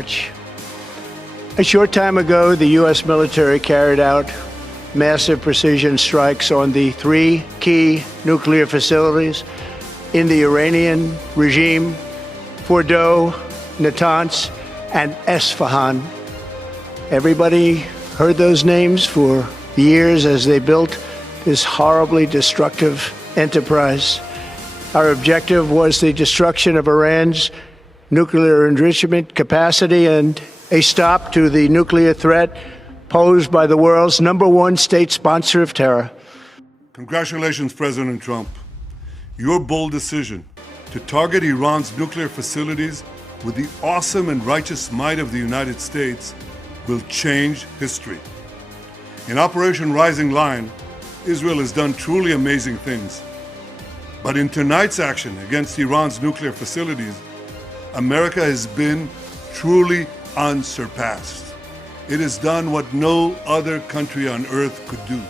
much. A short time ago, the U.S. military carried out massive precision strikes on the three key nuclear facilities in the Iranian regime: Fordow, Natanz, and Esfahan. Everybody heard those names for years as they built this horribly destructive enterprise. Our objective was the destruction of Iran's nuclear enrichment capacity and a stop to the nuclear threat posed by the world's #1 state sponsor of terror. Congratulations, President Trump. Your bold decision to target Iran's nuclear facilities with the awesome and righteous might of the United States will change history. In Operation Rising Lion, Israel has done truly amazing things. But in tonight's action against Iran's nuclear facilities, America has been truly unsurpassed. It has done what no other country on earth could do.